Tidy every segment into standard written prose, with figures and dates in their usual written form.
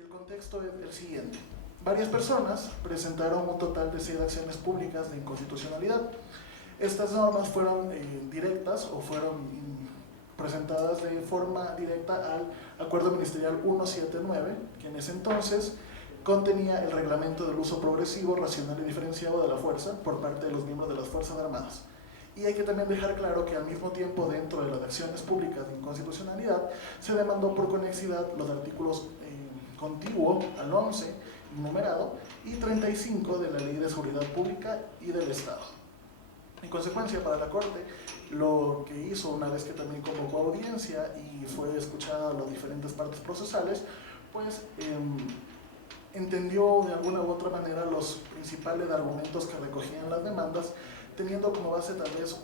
Y el contexto es el siguiente. Varias personas presentaron un total de 6 acciones públicas de inconstitucionalidad. Estas normas fueron directas o fueron presentadas de forma directa al Acuerdo Ministerial 179, que en ese entonces contenía el reglamento del uso progresivo, racional y diferenciado de la fuerza por parte de los miembros de las Fuerzas Armadas. Y hay que también dejar claro que al mismo tiempo, dentro de las acciones públicas de inconstitucionalidad, se demandó por conexidad los artículos contiguo al 11, numerado, y 35 de la Ley de Seguridad Pública y del Estado. En consecuencia, para la Corte, lo que hizo, una vez que también convocó audiencia y fue escuchada las diferentes partes procesales, pues entendió de alguna u otra manera los principales argumentos que recogían las demandas, teniendo como base tal vez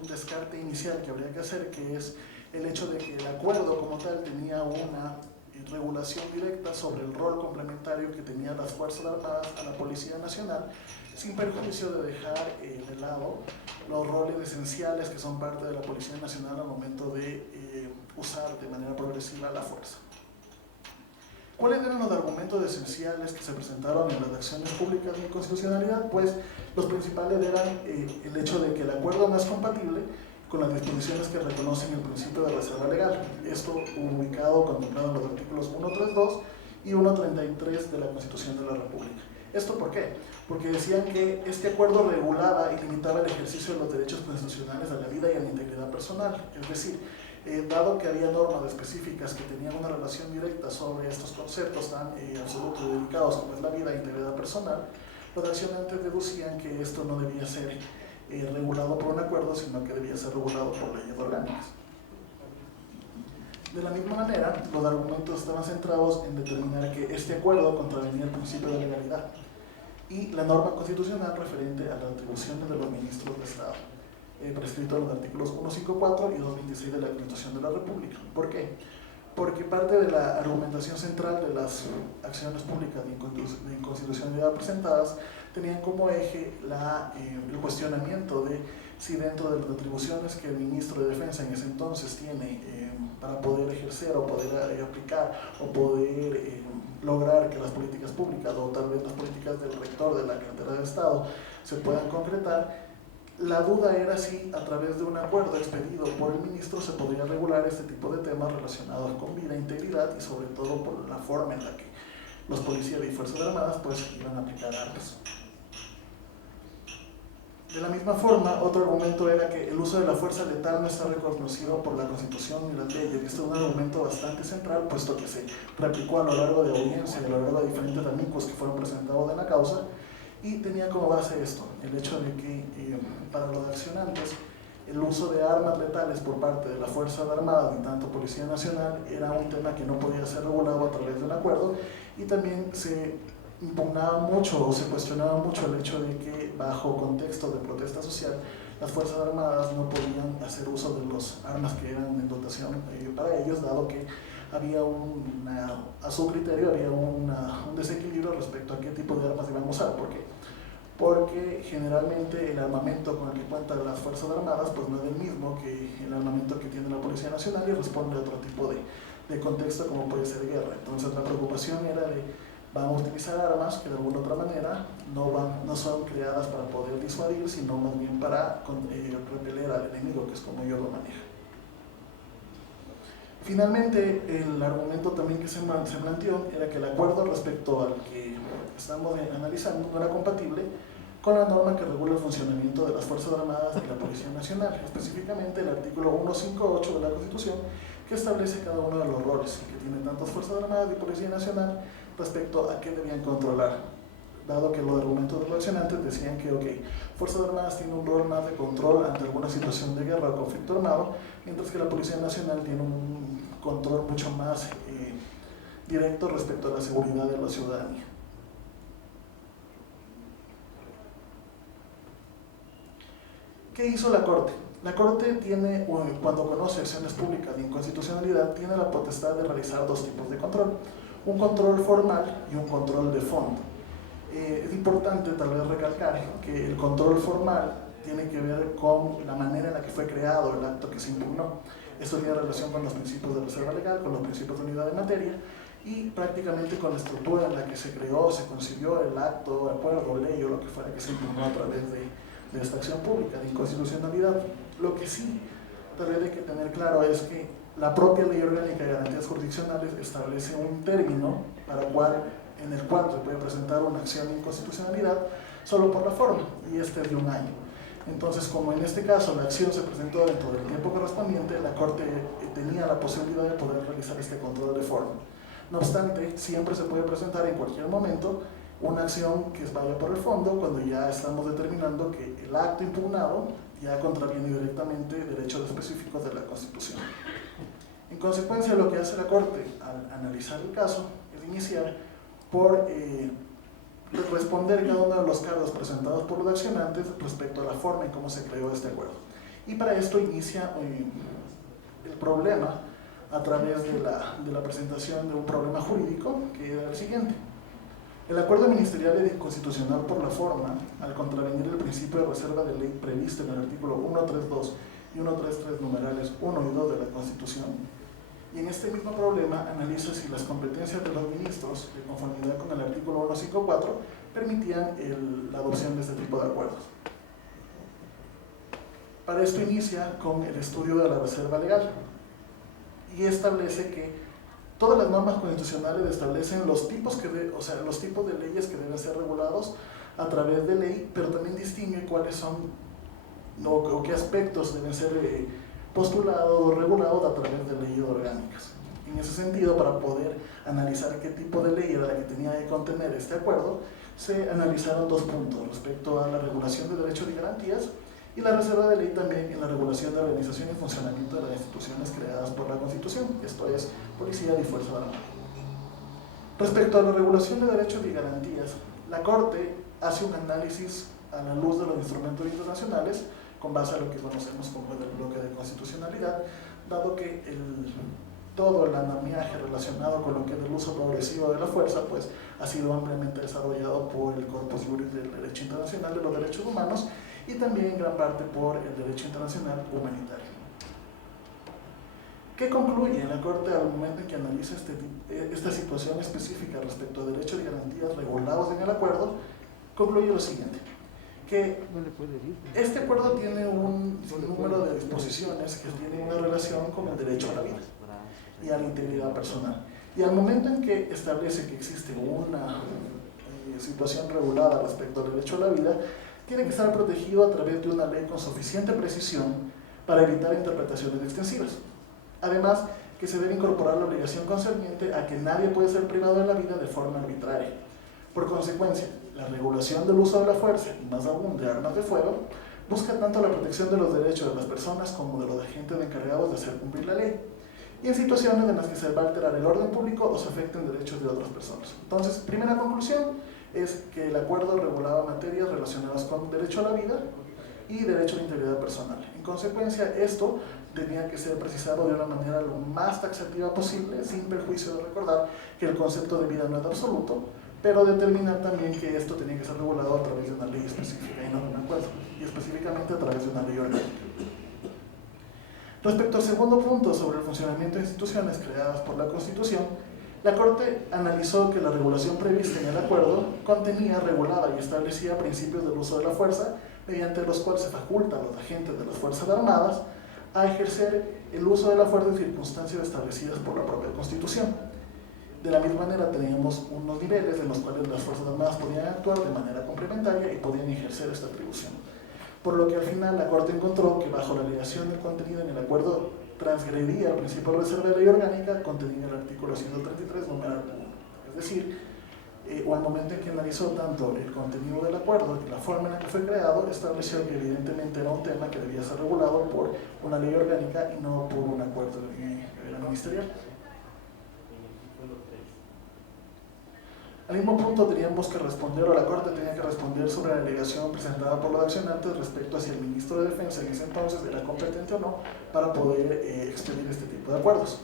un descarte inicial que habría que hacer, que es el hecho de que el acuerdo como tal tenía una regulación directa sobre el rol complementario que tenían las Fuerzas Armadas a la Policía Nacional, sin perjuicio de dejar de lado los roles esenciales que son parte de la Policía Nacional al momento de usar de manera progresiva la fuerza. ¿Cuáles eran los argumentos esenciales que se presentaron en las acciones públicas de inconstitucionalidad? Pues los principales eran el hecho de que el acuerdo no es compatible con las disposiciones que reconocen el principio de reserva legal. Esto ubicado, contemplado en los artículos 132 y 133 de la Constitución de la República. ¿Esto por qué? Porque decían que este acuerdo regulaba y limitaba el ejercicio de los derechos constitucionales a la vida y a la integridad personal. Es decir, dado que había normas específicas que tenían una relación directa sobre estos conceptos tan absolutos y delicados como es la vida e integridad personal, los accionantes deducían que esto no debía ser regulado por un acuerdo, sino que debía ser regulado por leyes orgánicas. De la misma manera, los argumentos estaban centrados en determinar que este acuerdo contravenía el principio de legalidad y la norma constitucional referente a las atribuciones de los ministros de Estado, prescrito en los artículos 154 y 226 de la Constitución de la República. ¿Por qué? Porque parte de la argumentación central de las acciones públicas de inconstitucionalidad presentadas tenían como eje el cuestionamiento de si dentro de las atribuciones que el ministro de Defensa en ese entonces tiene para poder ejercer o poder aplicar o poder lograr que las políticas públicas o tal vez las políticas del rector de la cartera de Estado se puedan concretar. La duda era si a través de un acuerdo expedido por el ministro se podría regular este tipo de temas relacionados con vida, integridad y sobre todo por la forma en la que los policías y fuerzas armadas pues iban a aplicar armas. De la misma forma, otro argumento era que el uso de la fuerza letal no está reconocido por la Constitución ni las leyes, y este es un argumento bastante central, puesto que se replicó a lo largo de audiencia y a lo largo de diferentes amicus que fueron presentados en la causa, y tenía como base esto, el hecho de que para los accionantes el uso de armas letales por parte de las Fuerzas Armadas y tanto Policía Nacional era un tema que no podía ser regulado a través de un acuerdo, y también se impugnaba mucho o se cuestionaba mucho el hecho de que bajo contexto de protesta social las Fuerzas Armadas no podían hacer uso de las armas que eran en dotación para ellos, dado que había a su criterio había un desequilibrio respecto a qué tipo de armas iban a usar. ¿Por qué? Porque generalmente el armamento con el que cuentan las Fuerzas Armadas pues no es el mismo que el armamento que tiene la Policía Nacional y responde a otro tipo de contexto como puede ser guerra. Entonces la preocupación era de vamos a utilizar armas que de alguna otra manera no son creadas para poder disuadir, sino más bien para repeler al enemigo, que es como ellos lo manejan. Finalmente, el argumento también que se planteó era que el acuerdo respecto al que estamos analizando no era compatible con la norma que regula el funcionamiento de las Fuerzas Armadas y la Policía Nacional, específicamente el artículo 158 de la Constitución, que establece cada uno de los roles que tienen tantas Fuerzas Armadas y Policía Nacional respecto a qué debían controlar, dado que los argumentos de los accionantes decían que Fuerzas Armadas tiene un rol más de control ante alguna situación de guerra o conflicto armado, mientras que la Policía Nacional tiene un control mucho más directo respecto a la seguridad de la ciudadanía. ¿Qué hizo la Corte? La Corte tiene, cuando conoce acciones públicas de inconstitucionalidad, tiene la potestad de realizar dos tipos de control: un control formal y un control de fondo. Es importante tal vez recalcar que el control formal tiene que ver con la manera en la que fue creado el acto que se impugnó. Esto tiene relación con los principios de reserva legal, con los principios de unidad de materia, y prácticamente con la estructura en la que se creó, se concibió el acto, acuerdo, ley o lo que fuera que se impugnó a través de esta acción pública de inconstitucionalidad. Lo que sí tal vez hay que tener claro es que la propia Ley Orgánica de Garantías Jurisdiccionales establece un término en el cual se puede presentar una acción de inconstitucionalidad solo por la forma, y este es de 1 año. Entonces, como en este caso la acción se presentó dentro del tiempo correspondiente, la Corte tenía la posibilidad de poder realizar este control de forma. No obstante, siempre se puede presentar en cualquier momento una acción que vaya por el fondo cuando ya estamos determinando que el acto impugnado ya contraviene directamente derechos específicos de la Constitución. En consecuencia, lo que hace la Corte al analizar el caso es iniciar por responder cada uno de los cargos presentados por los accionantes respecto a la forma en cómo se creó este acuerdo. Y para esto inicia el problema a través de la presentación de un problema jurídico que era el siguiente. El acuerdo ministerial era inconstitucional por la forma al contravenir el principio de reserva de ley previsto en el artículo 132 y 133 numerales 1 y 2 de la Constitución. Y en este mismo problema analiza si las competencias de los ministros, de conformidad con el artículo 154, permitían la adopción de este tipo de acuerdos. Para esto inicia con el estudio de la reserva legal y establece que todas las normas constitucionales establecen los tipos de leyes que deben ser regulados a través de ley, pero también distingue cuáles son o qué aspectos deben ser postulados o regulados a través de leyes orgánicas. En ese sentido, para poder analizar qué tipo de ley era la que tenía que contener este acuerdo, se analizaron 2 puntos respecto a la regulación de derechos y garantías y la reserva de ley también en la regulación de la organización y funcionamiento de las instituciones creadas por la Constitución, esto es, Policía y Fuerza Armada. Respecto a la regulación de derechos y garantías, la Corte hace un análisis a la luz de los instrumentos internacionales con base a lo que conocemos como el bloque de constitucionalidad, dado que todo el andamiaje relacionado con lo que es el uso progresivo de la fuerza pues, ha sido ampliamente desarrollado por el Corpus Juris del Derecho Internacional de los Derechos Humanos y también en gran parte por el Derecho Internacional Humanitario. ¿Qué concluye la Corte al momento en que analiza esta situación específica respecto a derechos y garantías regulados en el acuerdo? Concluye lo siguiente, que este acuerdo tiene un número de disposiciones que tienen una relación con el derecho a la vida y a la integridad personal. Y al momento en que establece que existe una situación regulada respecto al derecho a la vida, tiene que estar protegido a través de una ley con suficiente precisión para evitar interpretaciones extensivas. Además, que se debe incorporar la obligación concerniente a que nadie puede ser privado de la vida de forma arbitraria. Por consecuencia, la regulación del uso de la fuerza, y más aún de armas de fuego, busca tanto la protección de los derechos de las personas como de los agentes encargados de hacer cumplir la ley, y en situaciones en las que se va a alterar el orden público o se afecten derechos de otras personas. Entonces, primera conclusión es que el acuerdo regulaba materias relacionadas con derecho a la vida y derecho a la integridad personal. En consecuencia, esto tenía que ser precisado de una manera lo más taxativa posible, sin perjuicio de recordar que el concepto de vida no es absoluto, pero determinar también que esto tenía que ser regulado a través de una ley específica y no de un acuerdo, y específicamente a través de una ley orgánica. Respecto al segundo punto sobre el funcionamiento de instituciones creadas por la Constitución, la Corte analizó que la regulación prevista en el acuerdo contenía, regulaba y establecía principios del uso de la fuerza, mediante los cuales se faculta a los agentes de las Fuerzas Armadas a ejercer el uso de la fuerza en circunstancias establecidas por la propia Constitución. De la misma manera teníamos unos niveles en los cuales las Fuerzas Armadas podían actuar de manera complementaria y podían ejercer esta atribución. Por lo que al final la Corte encontró que bajo la alegación del contenido en el acuerdo transgredía el principio de reserva de ley orgánica contenido en el artículo 133, numeral 1. Es decir, o al momento en que analizó tanto el contenido del acuerdo y la forma en la que fue creado, estableció que evidentemente era un tema que debía ser regulado por una ley orgánica y no por un acuerdo ministerial. Al mismo punto teníamos que responder, o la Corte tenía que responder sobre la alegación presentada por los accionantes respecto a si el ministro de Defensa en ese entonces era competente o no para poder expedir este tipo de acuerdos.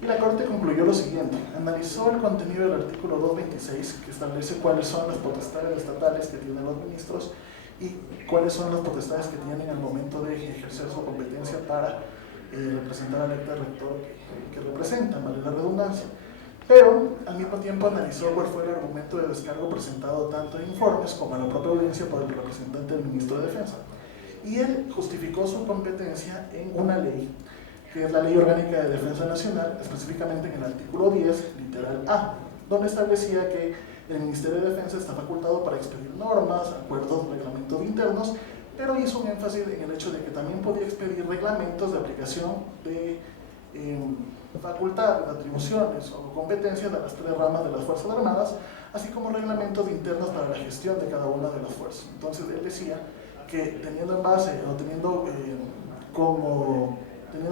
Y la Corte concluyó lo siguiente: analizó el contenido del artículo 226, que establece cuáles son las potestades estatales que tienen los ministros y cuáles son las potestades que tienen al momento de ejercer su competencia para representar al electo rector que representan, vale la redundancia. pero al mismo tiempo analizó cuál fue el argumento de descargo presentado tanto en informes como en la propia audiencia por el representante del ministro de Defensa. Y él justificó su competencia en una ley, que es la Ley Orgánica de Defensa Nacional, específicamente en el artículo 10, literal A, donde establecía que el Ministerio de Defensa está facultado para expedir normas, acuerdos, reglamentos internos, pero hizo un énfasis en el hecho de que también podía expedir reglamentos de aplicación de facultades, atribuciones o competencias de las tres ramas de las Fuerzas Armadas, así como reglamentos internos para la gestión de cada una de las fuerzas. Entonces él decía que teniendo en base o teniendo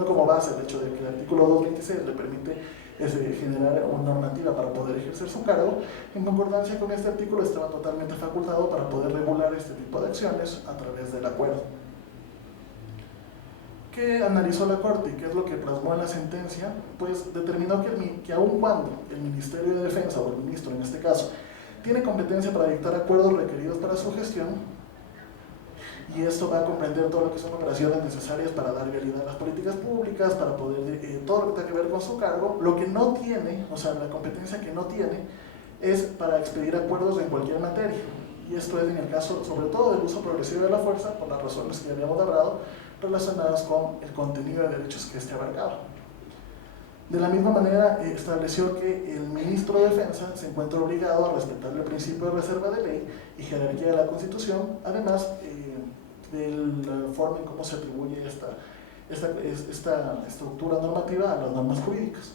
como base el hecho de que el artículo 226 le permite generar una normativa para poder ejercer su cargo, en concordancia con este artículo estaba totalmente facultado para poder regular este tipo de acciones a través del acuerdo. ¿Qué analizó la Corte y qué es lo que plasmó en la sentencia? Pues determinó que aun cuando el Ministerio de Defensa, o el ministro en este caso, tiene competencia para dictar acuerdos requeridos para su gestión, y esto va a comprender todo lo que son operaciones necesarias para dar vialidad a las políticas públicas, para poder, todo lo que tenga que ver con su cargo. Lo que no tiene, o sea, la competencia que no tiene, es para expedir acuerdos en cualquier materia. Y esto es en el caso, sobre todo, del uso progresivo de la fuerza, por las razones que ya habíamos hablado, relacionadas con el contenido de derechos que este abarcaba. De la misma manera, estableció que el ministro de Defensa se encuentra obligado a respetar el principio de reserva de ley y jerarquía de la Constitución, además de la forma en cómo se atribuye esta estructura normativa a las normas jurídicas.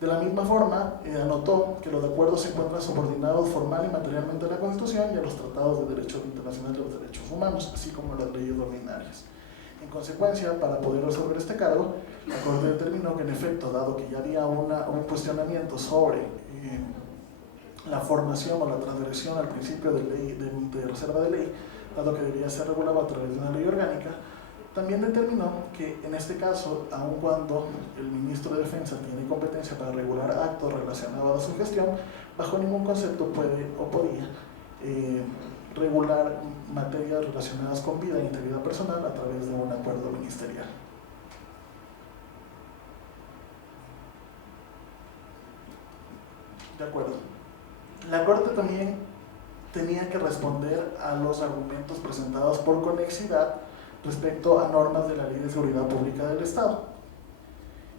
De la misma forma, anotó que los acuerdos se encuentran subordinados formal y materialmente a la Constitución y a los tratados de derecho internacional de los derechos humanos, así como a las leyes ordinarias. En consecuencia, para poder resolver este cargo, la Corte determinó que, en efecto, dado que ya había un cuestionamiento sobre la formación o la transgresión al principio de reserva de ley, dado que debía ser regulado a través de una ley orgánica, también determinó que en este caso, aun cuando el ministro de Defensa tiene competencia para regular actos relacionados a su gestión, bajo ningún concepto puede o podía regular materias relacionadas con vida e integridad personal a través de un acuerdo ministerial. De acuerdo. La Corte también tenía que responder a los argumentos presentados por conexidad respecto a normas de la Ley de Seguridad Pública del Estado.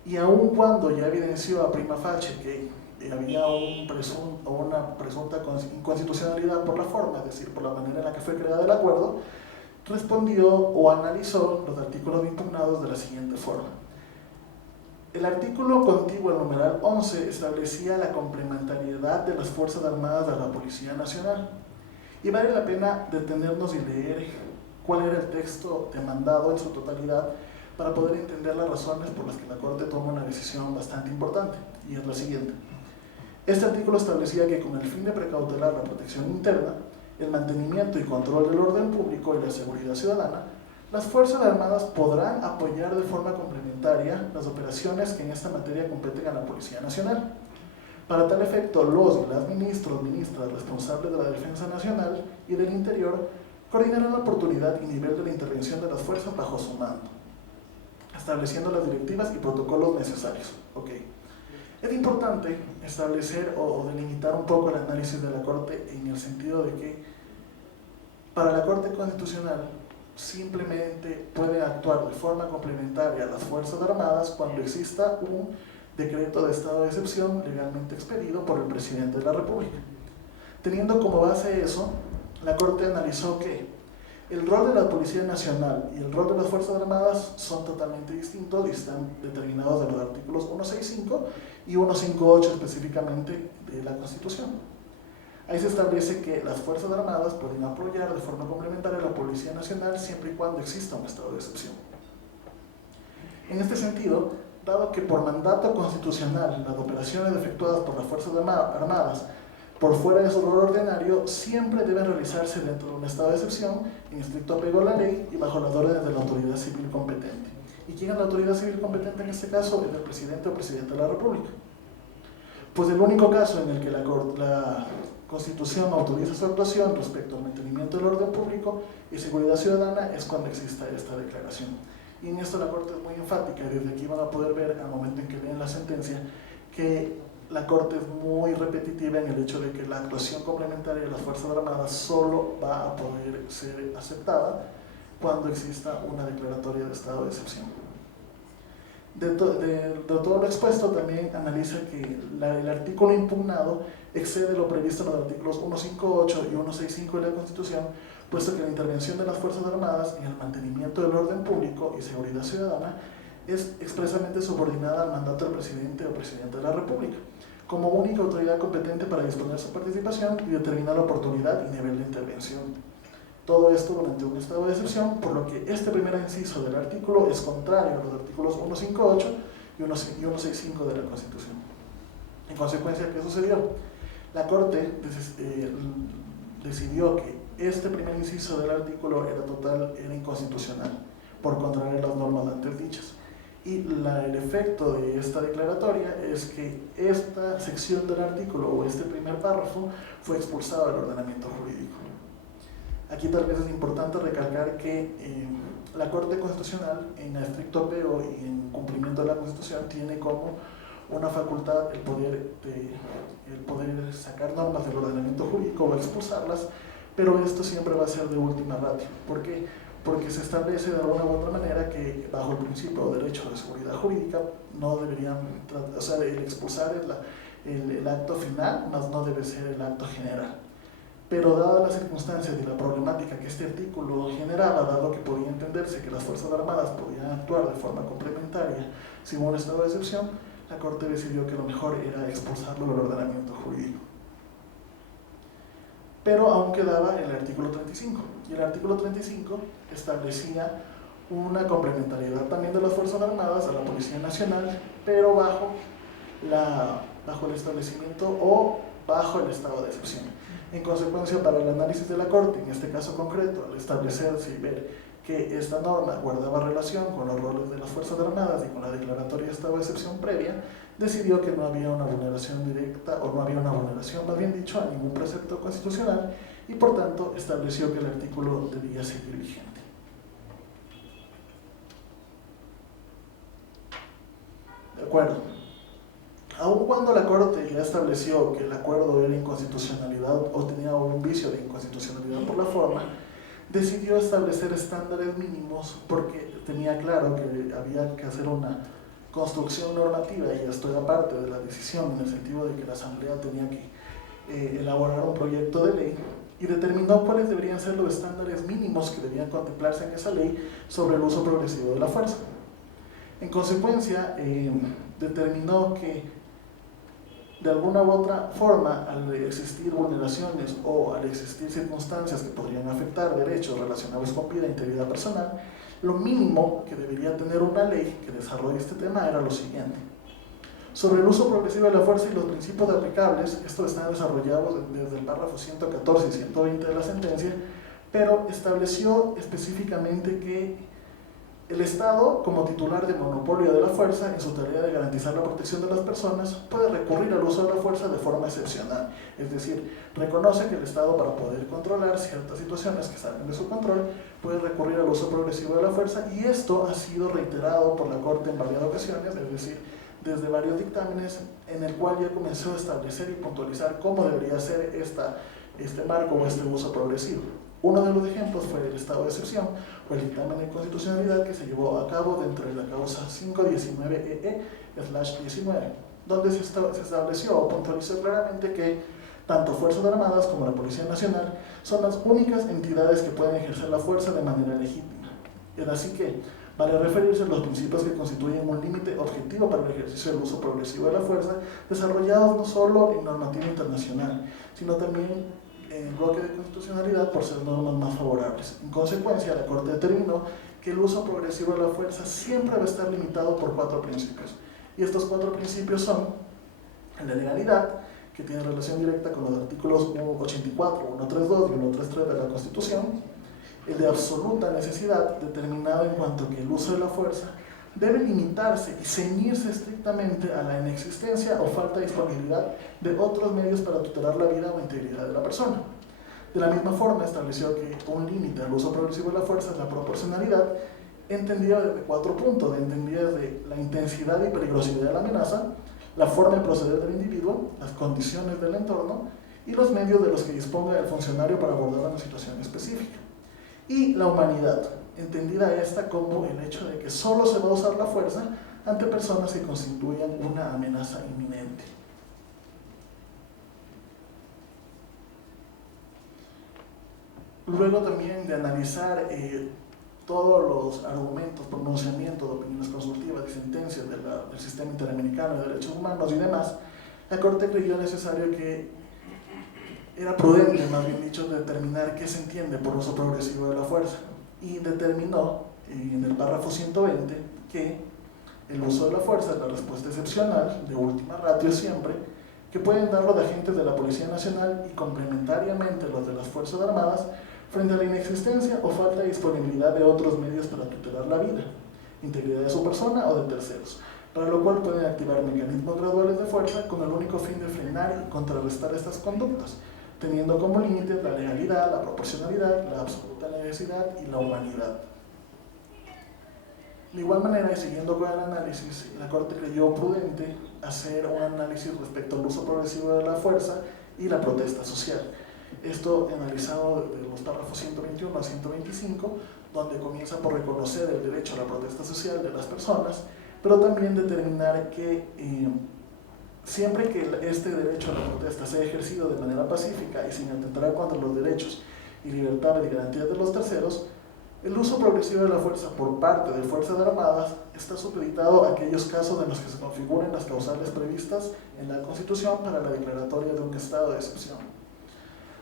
Y aun cuando ya evidenció a prima facie que había una presunta inconstitucionalidad por la forma, es decir, por la manera en la que fue creado el acuerdo, respondió o analizó los artículos impugnados de la siguiente forma. El artículo contiguo al numeral 11 establecía la complementariedad de las Fuerzas Armadas de la Policía Nacional. Y vale la pena detenernos y leer cuál era el texto demandado en su totalidad para poder entender las razones por las que la Corte toma una decisión bastante importante, y es la siguiente. Este artículo establecía que con el fin de precautelar la protección interna, el mantenimiento y control del orden público y la seguridad ciudadana, las Fuerzas Armadas podrán apoyar de forma complementaria las operaciones que en esta materia competen a la Policía Nacional. Para tal efecto, los y las ministras responsables de la Defensa Nacional y del Interior coordinarán la oportunidad y nivel de la intervención de las fuerzas bajo su mando, estableciendo las directivas y protocolos necesarios. Es importante establecer o delimitar un poco el análisis de la Corte en el sentido de que para la Corte Constitucional simplemente puede actuar de forma complementaria a las Fuerzas Armadas cuando exista un decreto de estado de excepción legalmente expedido por el presidente de la República. Teniendo como base eso, la Corte analizó que el rol de la Policía Nacional y el rol de las Fuerzas Armadas son totalmente distintos y están determinados en los artículos 165 y 158 específicamente de la Constitución. Ahí se establece que las Fuerzas Armadas pueden apoyar de forma complementaria a la Policía Nacional siempre y cuando exista un estado de excepción. En este sentido, dado que por mandato constitucional las operaciones efectuadas por las Fuerzas Armadas por fuera de su rol ordinario siempre deben realizarse dentro de un estado de excepción, en estricto apego a la ley y bajo las órdenes de la autoridad civil competente. ¿Y quién es la autoridad civil competente en este caso? Es el presidente o presidente de la República. Pues el único caso en el que la Constitución autoriza su actuación respecto al mantenimiento del orden público y seguridad ciudadana es cuando exista esta declaración. Y en esto la Corte es muy enfática, y desde aquí van a poder ver al momento en que leen la sentencia que la Corte es muy repetitiva en el hecho de que la actuación complementaria de las Fuerzas Armadas solo va a poder ser aceptada cuando exista una declaratoria de estado de excepción. De todo lo expuesto, también analiza que el artículo impugnado excede lo previsto en los artículos 158 y 165 de la Constitución, puesto que la intervención de las Fuerzas Armadas en el mantenimiento del orden público y seguridad ciudadana es expresamente subordinada al mandato del presidente o presidente de la República, como única autoridad competente para disponer su participación y determinar la oportunidad y nivel de intervención. Todo esto durante un estado de excepción, por lo que este primer inciso del artículo es contrario a los artículos 158 y 165 de la Constitución. En consecuencia, ¿qué sucedió? La Corte decidió que este primer inciso del artículo era inconstitucional, por contraer las normas antes dichas. Y el efecto de esta declaratoria es que esta sección del artículo o este primer párrafo fue expulsado del ordenamiento jurídico. Aquí tal vez es importante recalcar que la Corte Constitucional, en estricto apego y en cumplimiento de la Constitución, tiene como una facultad el poder sacar normas del ordenamiento jurídico o expulsarlas, pero esto siempre va a ser de última ratio. ¿Por qué? Porque se establece de alguna u otra manera que bajo el principio de derecho de seguridad jurídica no deberían, o sea, el expulsar el acto final, más no debe ser el acto general. Pero dadas las circunstancias y la problemática que este artículo generaba, dado que podía entenderse que las Fuerzas Armadas podían actuar de forma complementaria sin un estado de excepción, la Corte decidió que lo mejor era expulsarlo del ordenamiento jurídico. Pero aún quedaba el artículo 35, y el artículo 35 establecía una complementariedad también de las Fuerzas Armadas a la Policía Nacional, pero bajo el establecimiento o bajo el estado de excepción. En consecuencia, para el análisis de la Corte, en este caso concreto, al establecerse y ver que esta norma guardaba relación con los roles de las Fuerzas Armadas y con la declaratoria de estado de excepción previa, decidió que no había una vulneración directa, o no había una vulneración, más bien dicho, a ningún precepto constitucional, y por tanto estableció que el artículo debía seguir vigente. De acuerdo. Aun cuando la Corte ya estableció que el acuerdo era inconstitucionalidad o tenía un vicio de inconstitucionalidad por la forma, decidió establecer estándares mínimos porque tenía claro que había que hacer una construcción normativa, y esto era parte de la decisión en el sentido de que la Asamblea tenía que elaborar un proyecto de ley, y determinó cuáles deberían ser los estándares mínimos que debían contemplarse en esa ley sobre el uso progresivo de la fuerza. En consecuencia, determinó que de alguna u otra forma, al existir vulneraciones o al existir circunstancias que podrían afectar derechos relacionados con vida e integridad personal, lo mínimo que debería tener una ley que desarrolle este tema era lo siguiente. Sobre el uso progresivo de la fuerza y los principios aplicables, estos están desarrollados desde el párrafo 114 y 120 de la sentencia, pero estableció específicamente que el Estado, como titular de monopolio de la fuerza, en su tarea de garantizar la protección de las personas, puede recurrir al uso de la fuerza de forma excepcional. Es decir, reconoce que el Estado, para poder controlar ciertas situaciones que salen de su control, puede recurrir al uso progresivo de la fuerza, y esto ha sido reiterado por la Corte en varias ocasiones, es decir, desde varios dictámenes, en el cual ya comenzó a establecer y puntualizar cómo debería ser este marco o este uso progresivo. Uno de los ejemplos fue el estado de excepción o el dictamen de constitucionalidad que se llevó a cabo dentro de la causa 519EE/19, donde se estableció o puntualizó claramente que tanto Fuerzas Armadas como la Policía Nacional son las únicas entidades que pueden ejercer la fuerza de manera legítima. Es así que vale referirse a los principios que constituyen un límite objetivo para el ejercicio del uso progresivo de la fuerza, desarrollados no solo en normativa internacional, sino también en el bloque de constitucionalidad por ser normas más favorables. En consecuencia, la Corte determinó que el uso progresivo de la fuerza siempre va a estar limitado por 4 principios. Y estos 4 principios son el de legalidad, que tiene relación directa con los artículos 184, 132 y 133 de la Constitución; el de absoluta necesidad, determinado en cuanto a que el uso de la fuerza debe limitarse y ceñirse estrictamente a la inexistencia o falta de disponibilidad de otros medios para tutelar la vida o integridad de la persona. De la misma forma, estableció que un límite al uso progresivo de la fuerza es la proporcionalidad, entendida desde 4 puntos, entendida desde la intensidad y peligrosidad de la amenaza, la forma de proceder del individuo, las condiciones del entorno y los medios de los que disponga el funcionario para abordar una situación específica. Y la humanidad, entendida esta como el hecho de que solo se va a usar la fuerza ante personas que constituyan una amenaza inminente. Luego también de analizar todos los argumentos, pronunciamientos, opiniones consultivas y sentencias del Sistema Interamericano de Derechos Humanos y demás, la Corte creyó necesario que era prudente, más bien dicho, determinar qué se entiende por uso progresivo de la fuerza, y determinó en el párrafo 120 que el uso de la fuerza es la respuesta excepcional, de última ratio siempre, que pueden dar los agentes de la Policía Nacional y complementariamente los de las Fuerzas Armadas frente a la inexistencia o falta de disponibilidad de otros medios para tutelar la vida, integridad de su persona o de terceros, para lo cual pueden activar mecanismos graduales de fuerza con el único fin de frenar y contrarrestar estas conductas, teniendo como límites la legalidad, la proporcionalidad, la absoluta necesidad y la humanidad. De igual manera, y siguiendo con el análisis, la Corte creyó prudente hacer un análisis respecto al uso progresivo de la fuerza y la protesta social. Esto analizado de los párrafos 121 a 125, donde comienza por reconocer el derecho a la protesta social de las personas, pero también determinar que siempre que este derecho a la protesta sea ejercido de manera pacífica y sin atentar contra los derechos y libertades y garantías de los terceros, el uso progresivo de la fuerza por parte de Fuerzas Armadas está supeditado a aquellos casos en los que se configuren las causales previstas en la Constitución para la declaratoria de un estado de excepción.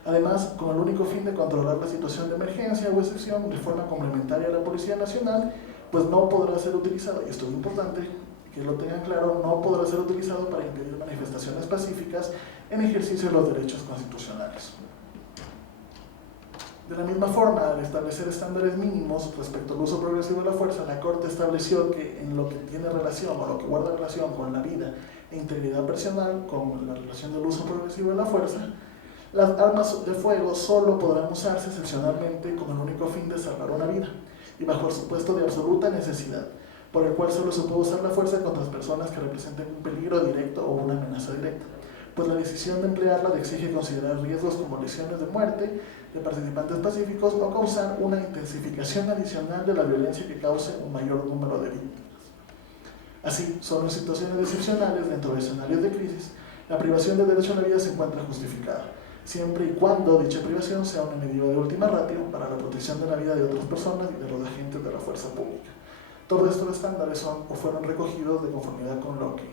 Además, con el único fin de controlar la situación de emergencia o excepción de forma complementaria a la Policía Nacional, pues no podrá ser utilizado, y esto es importante que lo tengan claro, no podrá ser utilizado para impedir manifestaciones pacíficas en ejercicio de los derechos constitucionales. De la misma forma, al establecer estándares mínimos respecto al uso progresivo de la fuerza, la Corte estableció que en lo que tiene relación o lo que guarda relación con la vida e integridad personal, con la relación del uso progresivo de la fuerza, las armas de fuego solo podrán usarse excepcionalmente con el único fin de salvar una vida y bajo el supuesto de absoluta necesidad, por el cual solo se puede usar la fuerza contra las personas que representen un peligro directo o una amenaza directa, pues la decisión de emplearla exige considerar riesgos como lesiones de muerte de participantes pacíficos o causar una intensificación adicional de la violencia que cause un mayor número de víctimas. Así, solo en situaciones excepcionales dentro de escenarios de crisis, la privación del derecho a la vida se encuentra justificada, siempre y cuando dicha privación sea una medida de última ratio para la protección de la vida de otras personas y de los agentes de la fuerza pública. Todos estos estándares son o fueron recogidos de conformidad con lo que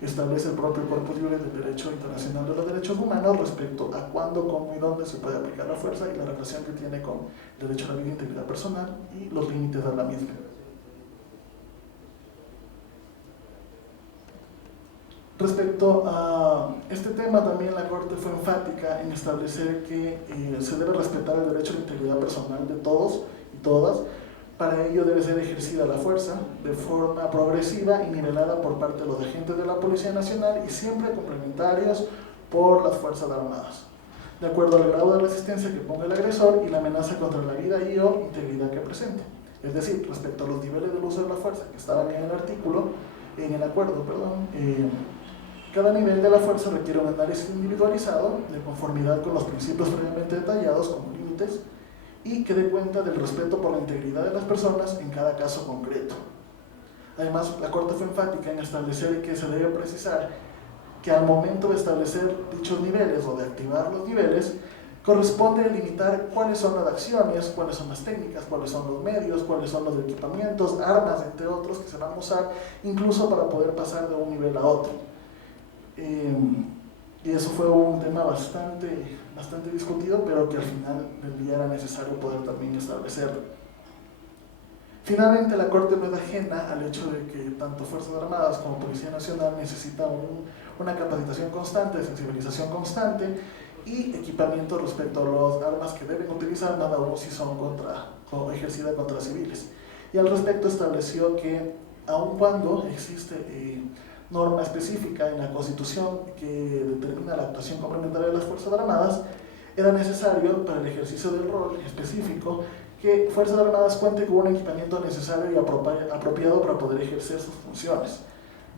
establece el propio Corpus Juris del Derecho Internacional de los Derechos Humanos respecto a cuándo, cómo y dónde se puede aplicar la fuerza y la relación que tiene con el derecho a la vida e integridad personal y los límites de la misma. Respecto a este tema, también la Corte fue enfática en establecer que se debe respetar el derecho a la integridad personal de todos y todas. Para ello debe ser ejercida la fuerza de forma progresiva y nivelada por parte de los agentes de la Policía Nacional y siempre complementarios por las Fuerzas Armadas, de acuerdo al grado de resistencia que ponga el agresor y la amenaza contra la vida y o integridad que presente. Es decir, respecto a los niveles del uso de la fuerza que estaban en el artículo, en el acuerdo, cada nivel de la fuerza requiere un análisis individualizado de conformidad con los principios previamente detallados como límites y que dé cuenta del respeto por la integridad de las personas en cada caso concreto. Además, la Corte fue enfática en establecer que se debe precisar que al momento de establecer dichos niveles o de activar los niveles, corresponde delimitar cuáles son las acciones, cuáles son las técnicas, cuáles son los medios, cuáles son los equipamientos, armas, entre otros, que se van a usar incluso para poder pasar de un nivel a otro. Y eso fue un tema bastante discutido, pero que al final del día era necesario poder también establecerlo. Finalmente, la Corte no es ajena al hecho de que tanto Fuerzas Armadas como Policía Nacional necesitan una capacitación constante, sensibilización constante y equipamiento respecto a las armas que deben utilizar, nada aún si son ejercidas contra civiles. Y al respecto estableció que, aun cuando existe norma específica en la Constitución que determina la actuación complementaria de las Fuerzas Armadas, era necesario para el ejercicio del rol específico que Fuerzas Armadas cuente con un equipamiento necesario y apropiado para poder ejercer sus funciones.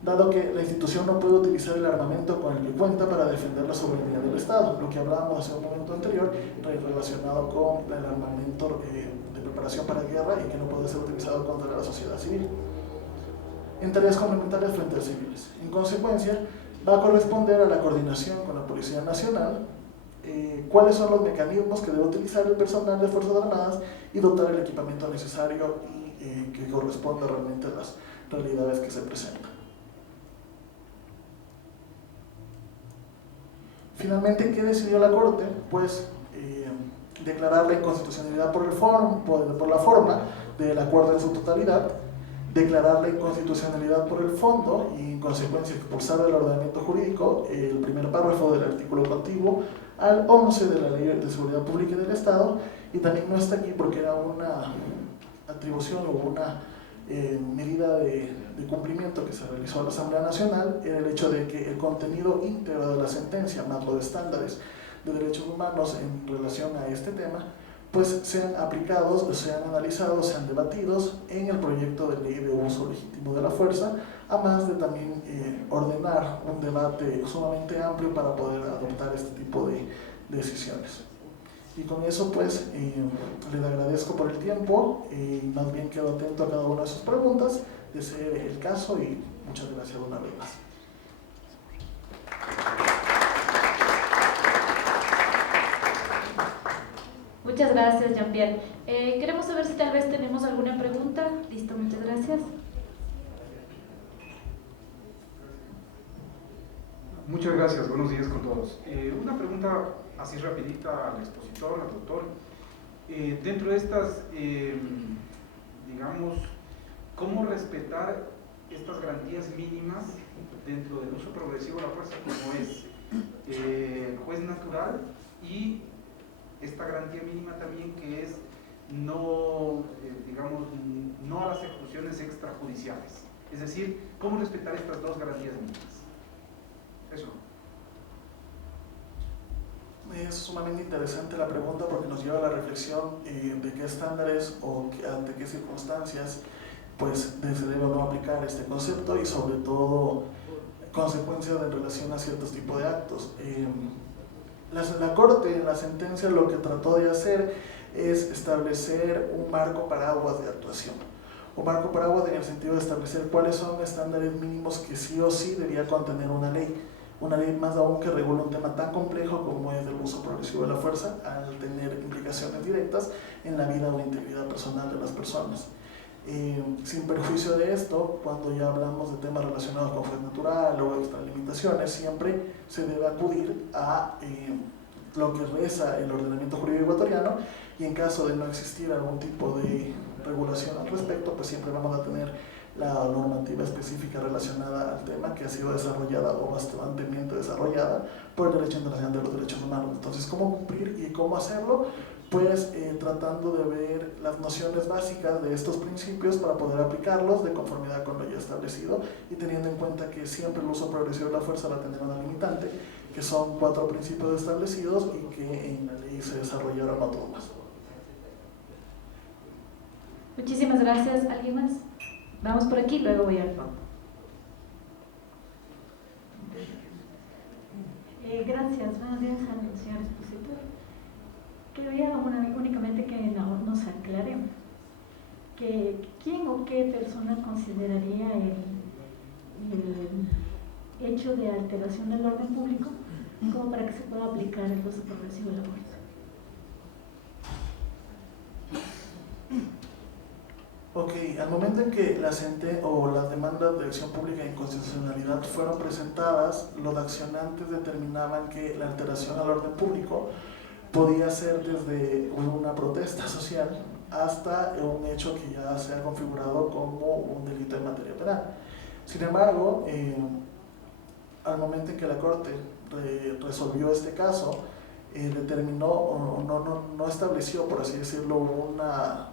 dado que la institución no puede utilizar el armamento con el que cuenta para defender la soberanía del Estado, lo que hablábamos hace un momento anterior relacionado con el armamento de preparación para guerra y que no puede ser utilizado contra la sociedad civil en tareas complementarias frente a civiles. En consecuencia, va a corresponder a la coordinación con la Policía Nacional cuáles son los mecanismos que debe utilizar el personal de Fuerzas Armadas y dotar el equipamiento necesario y que corresponda realmente a las realidades que se presentan. Finalmente, ¿qué decidió la Corte? Pues declarar la inconstitucionalidad por la forma del acuerdo en su totalidad, declarar la inconstitucionalidad por el fondo y en consecuencia expulsar del ordenamiento jurídico el primer párrafo del artículo contiguo al 11 de la Ley de Seguridad Pública y del Estado, y también no está aquí porque era una atribución o una medida de cumplimiento que se realizó a la Asamblea Nacional, era el hecho de que el contenido íntegro de la sentencia, más los estándares de derechos humanos en relación a este tema, pues sean aplicados, sean analizados, sean debatidos en el proyecto de ley de uso legítimo de la fuerza, a más de también ordenar un debate sumamente amplio para poder adoptar este tipo de decisiones. Y con eso pues les agradezco por el tiempo y más bien quedo atento a cada una de sus preguntas, de ser el caso, y muchas gracias una vez más. Muchas gracias, Jean-Pierre. Queremos saber si tal vez tenemos alguna pregunta. Listo, muchas gracias. Muchas gracias, buenos días con todos. Una pregunta así rapidita al expositor, al doctor. Dentro de estas, digamos, ¿cómo respetar estas garantías mínimas dentro del uso progresivo de la fuerza, como es el juez natural y esta garantía mínima también que es no, digamos, no a las ejecuciones extrajudiciales? Es decir, ¿cómo respetar estas dos garantías mínimas? Eso. Es sumamente interesante la pregunta porque nos lleva a la reflexión de qué estándares o ante qué circunstancias pues se debe o no aplicar este concepto, y sobre todo consecuencias en relación a ciertos tipos de actos. La Corte en la sentencia lo que trató de hacer es establecer un marco paraguas de actuación. Un marco paraguas en el sentido de establecer cuáles son estándares mínimos que sí o sí debería contener una ley más aún que regula un tema tan complejo como es el uso progresivo de la fuerza, al tener implicaciones directas en la vida o integridad personal de las personas. Sin perjuicio de esto, cuando ya hablamos de temas relacionados con juez natural o extralimitaciones, siempre se debe acudir a lo que reza el ordenamiento jurídico ecuatoriano, y en caso de no existir algún tipo de regulación al respecto, pues siempre vamos a tener la normativa específica relacionada al tema, que ha sido desarrollada o bastante desarrollada por el Derecho Internacional de los Derechos Humanos. Entonces, ¿cómo cumplir y cómo hacerlo? Pues tratando de ver las nociones básicas de estos principios para poder aplicarlos de conformidad con lo ya establecido, y teniendo en cuenta que siempre el uso progresivo de la fuerza va a tener una limitante, que son 4 principios establecidos y que en la ley se desarrollaron no todos más. Muchísimas gracias. ¿Alguien más? Vamos por aquí, luego voy al fondo. Gracias, buenos días al señor expositor. Quería únicamente que nos aclare que quién o qué persona consideraría el hecho de alteración del orden público como para que se pueda aplicar el uso progresivo de la fuerza. Ok, al momento en que las demandas de acción pública de inconstitucionalidad fueron presentadas, los accionantes determinaban que la alteración al orden público podía ser desde una protesta social hasta un hecho que ya se ha configurado como un delito en materia penal. Sin embargo, al momento en que la Corte resolvió este caso, determinó o no estableció, por así decirlo, una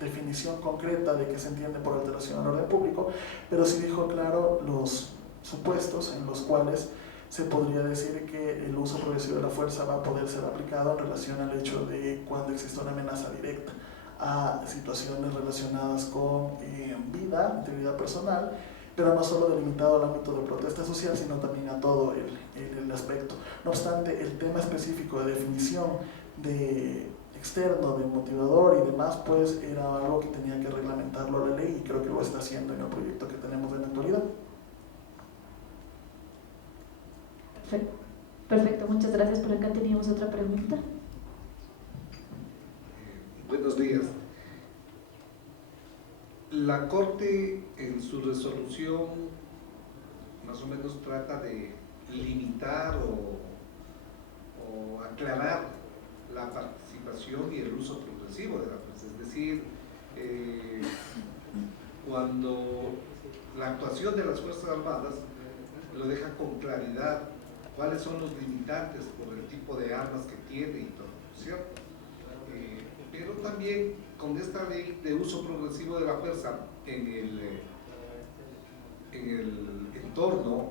definición concreta de qué se entiende por alteración al orden público, pero sí dejó claro los supuestos en los cuales se podría decir que el uso progresivo de la fuerza va a poder ser aplicado en relación al hecho de cuando existe una amenaza directa a situaciones relacionadas con vida, integridad personal, pero no solo delimitado al ámbito de protesta social, sino también a todo el aspecto. No obstante, el tema específico de definición de externo, de motivador y demás, pues era algo que tenía que reglamentarlo la ley, y creo que lo está haciendo en el proyecto que tenemos en la actualidad. Perfecto, muchas gracias. Por acá teníamos otra pregunta. Buenos días. La Corte en su resolución más o menos trata de limitar o aclarar la participación y el uso progresivo de la fuerza. Es decir, cuando la actuación de las Fuerzas Armadas lo deja con claridad cuáles son los limitantes por el tipo de armas que tiene y todo, ¿cierto? Pero también con esta ley de uso progresivo de la fuerza en el entorno,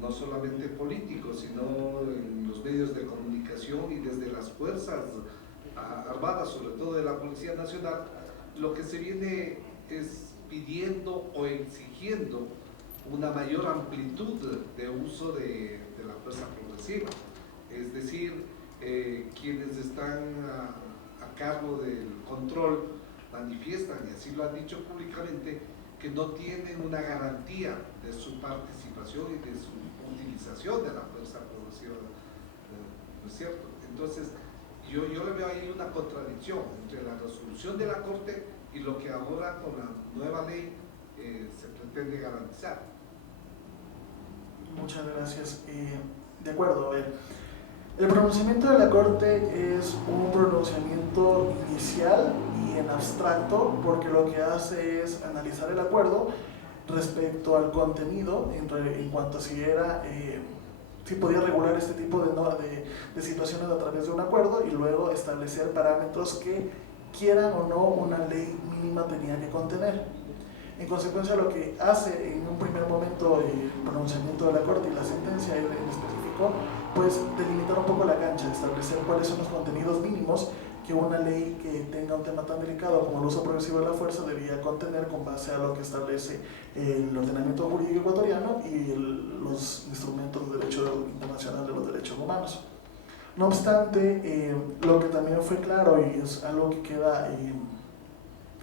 no solamente político, sino en los medios de comunicación y desde las Fuerzas Armadas, sobre todo de la Policía Nacional, lo que se viene es pidiendo o exigiendo una mayor amplitud de uso de la fuerza progresiva. Es decir, quienes están a cargo del control manifiestan, y así lo han dicho públicamente, que no tienen una garantía de su participación y de su utilización de la fuerza progresiva, ¿no es cierto? Entonces, yo le veo ahí una contradicción entre la resolución de la Corte y lo que ahora con la nueva ley se pretende garantizar. Muchas gracias. De acuerdo, a ver. El pronunciamiento de la Corte es un pronunciamiento inicial y en abstracto, porque lo que hace es analizar el acuerdo respecto al contenido en cuanto a si podía regular este tipo de situaciones a través de un acuerdo, y luego establecer parámetros que quieran o no una ley mínima tenía que contener. En consecuencia, lo que hace en un primer momento el pronunciamiento de la Corte y la sentencia en específico, pues delimitar un poco la cancha, establecer cuáles son los contenidos mínimos que una ley que tenga un tema tan delicado como el uso progresivo de la fuerza debía contener con base a lo que establece el ordenamiento jurídico ecuatoriano y los instrumentos de derecho internacional de los derechos humanos. No obstante, lo que también fue claro, y es algo que queda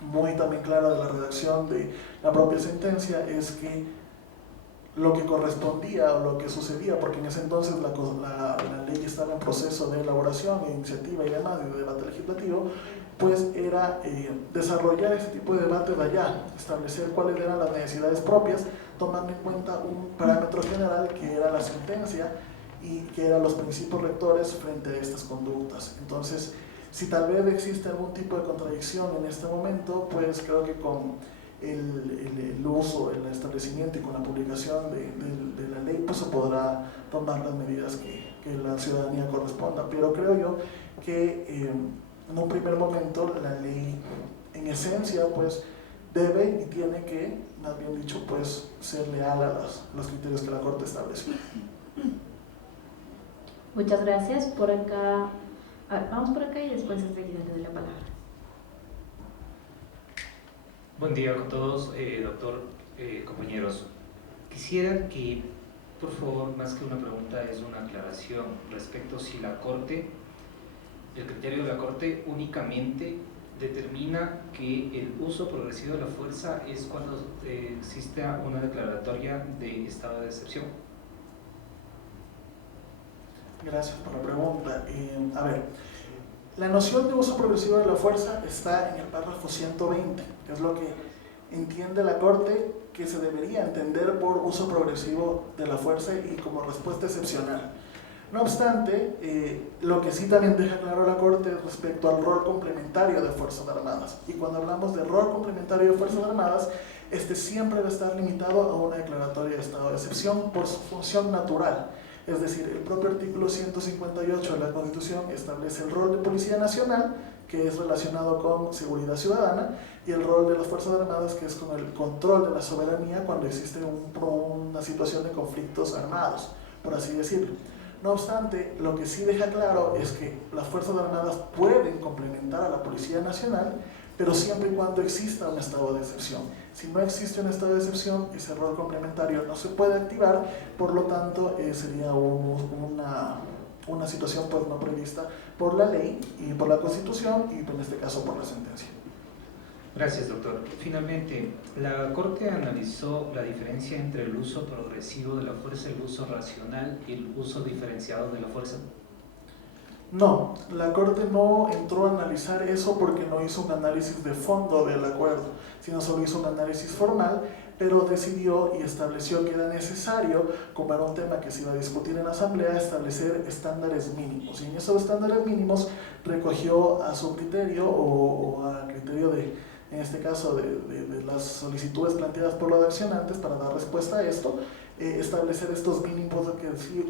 muy también claro de la redacción de la propia sentencia, es que lo que correspondía o lo que sucedía, porque en ese entonces la ley estaba en proceso de elaboración, de iniciativa y demás, de debate legislativo, pues era desarrollar este tipo de debate de allá, establecer cuáles eran las necesidades propias, tomando en cuenta un parámetro general que era la sentencia y que eran los principios rectores frente a estas conductas. Entonces, si tal vez existe algún tipo de contradicción en este momento, pues creo que con el uso, el establecimiento y con la publicación de la ley, pues se podrá tomar las medidas que la ciudadanía corresponda. Pero creo yo que en un primer momento la ley en esencia pues debe y tiene que, más bien dicho, pues ser leal a los criterios que la Corte estableció. Muchas gracias. Por acá, vamos por acá y después enseguida le doy la palabra. Buen día con todos, doctor, compañeros. Quisiera que, por favor, más que una pregunta, es una aclaración respecto si la Corte, el criterio de la Corte únicamente determina que el uso progresivo de la fuerza es cuando exista una declaratoria de estado de excepción. Gracias por la pregunta. A ver, la noción de uso progresivo de la fuerza está en el párrafo 120, que es lo que entiende la Corte que se debería entender por uso progresivo de la fuerza y como respuesta excepcional. No obstante, lo que sí también deja claro la Corte es respecto al rol complementario de Fuerzas Armadas. Y cuando hablamos de rol complementario de Fuerzas Armadas, este siempre va a estar limitado a una declaratoria de estado de excepción por su función natural. Es decir, el propio artículo 158 de la Constitución establece el rol de Policía Nacional, que es relacionado con seguridad ciudadana, y el rol de las Fuerzas Armadas, que es con el control de la soberanía cuando existe una situación de conflictos armados, por así decirlo. No obstante, lo que sí deja claro es que las Fuerzas Armadas pueden complementar a la Policía Nacional, pero siempre y cuando exista un estado de excepción. Si no existe un estado de excepción, ese rol complementario no se puede activar, por lo tanto sería una situación pues no prevista por la ley y por la Constitución y en este caso por la sentencia. Gracias, doctor. Finalmente, la Corte analizó la diferencia entre el uso progresivo de la fuerza, el uso racional y el uso diferenciado de la fuerza. No, la Corte no entró a analizar eso porque no hizo un análisis de fondo del acuerdo, sino solo hizo un análisis formal, pero decidió y estableció que era necesario, como era un tema que se iba a discutir en la Asamblea, establecer estándares mínimos. Y en esos estándares mínimos recogió a su criterio o a criterio de, en este caso, de las solicitudes planteadas por los accionantes para dar respuesta a esto, establecer estos mínimos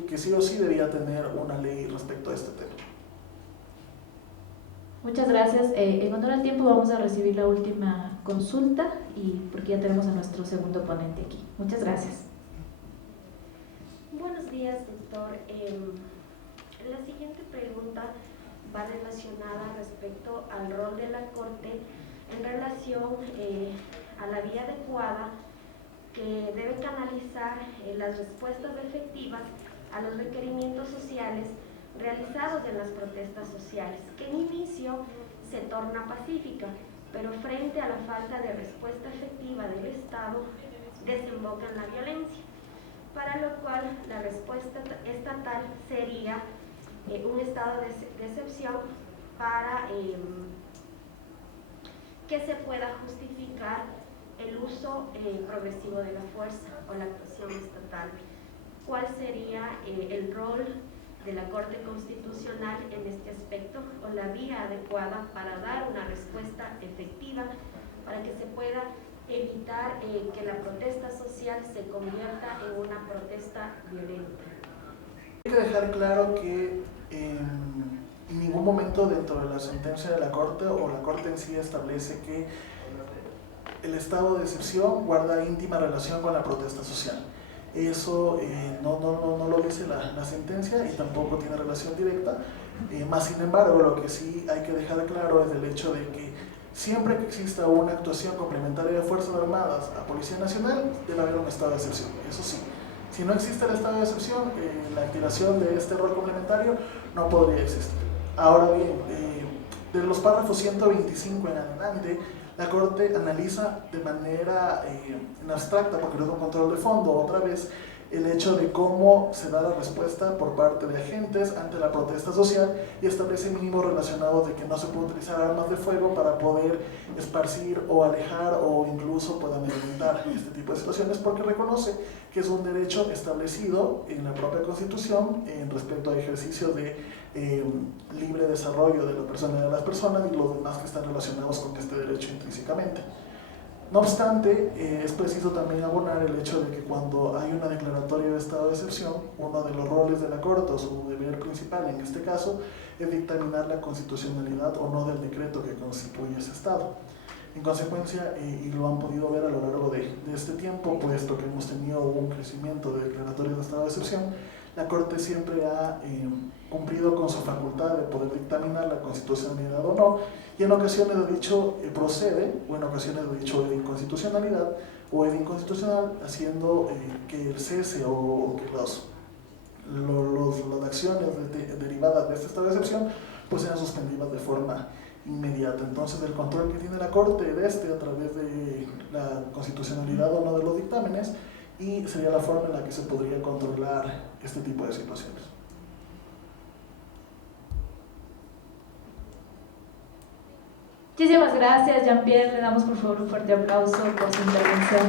que sí o sí debía tener una ley respecto a este tema. Muchas gracias. En honor al tiempo vamos a recibir la última consulta y porque ya tenemos a nuestro segundo ponente aquí. Muchas gracias. Buenos días, doctor. La siguiente pregunta va relacionada respecto al rol de la Corte en relación a la vía adecuada que debe canalizar las respuestas efectivas a los requerimientos sociales realizados en las protestas sociales, que en inicio se torna pacífica, pero frente a la falta de respuesta efectiva del Estado desemboca en la violencia, para lo cual la respuesta estatal sería un estado de excepción para que se pueda justificar el uso progresivo de la fuerza o la actuación estatal. ¿Cuál sería el rol de la Corte Constitucional en este aspecto o la vía adecuada para dar una respuesta efectiva para que se pueda evitar que la protesta social se convierta en una protesta violenta? Hay que dejar claro que en ningún momento dentro de la sentencia de la Corte o la Corte en sí establece que el estado de excepción guarda íntima relación con la protesta social. Eso no lo dice la sentencia y tampoco tiene relación directa, más sin embargo lo que sí hay que dejar claro es el hecho de que siempre que exista una actuación complementaria de Fuerzas Armadas a Policía Nacional debe haber un estado de excepción, eso sí. Si no existe el estado de excepción, la activación de este rol complementario no podría existir. Ahora bien, de los párrafos 125 en adelante, la Corte analiza de manera abstracta, porque no es un control de fondo, otra vez, el hecho de cómo se da la respuesta por parte de agentes ante la protesta social y establece mínimos relacionados de que no se puede utilizar armas de fuego para poder esparcir o alejar o incluso pueda amedrentar este tipo de situaciones, porque reconoce que es un derecho establecido en la propia Constitución respecto al ejercicio de libre desarrollo de la persona y de las personas y los demás que están relacionados con este derecho intrínsecamente. No obstante, es preciso también abonar el hecho de que cuando hay una declaratoria de estado de excepción, uno de los roles de la Corte o su deber principal en este caso es dictaminar la constitucionalidad o no del decreto que constituye ese estado. En consecuencia, y lo han podido ver a lo largo de este tiempo, puesto que hemos tenido un crecimiento de declaratorias de estado de excepción, la Corte siempre ha cumplido con su facultad de poder dictaminar la constitucionalidad o no, y en ocasiones ha dicho procede, o en ocasiones ha dicho de inconstitucionalidad o es inconstitucional, haciendo que el cese o que las acciones derivadas de este estado de excepción pues sean suspendidas de forma inmediata. Entonces el control que tiene la Corte de a través de la constitucionalidad o no de los dictámenes, y sería la forma en la que se podría controlar este tipo de situaciones. Muchísimas gracias, Jean-Pierre. Le damos por favor un fuerte aplauso por su intervención.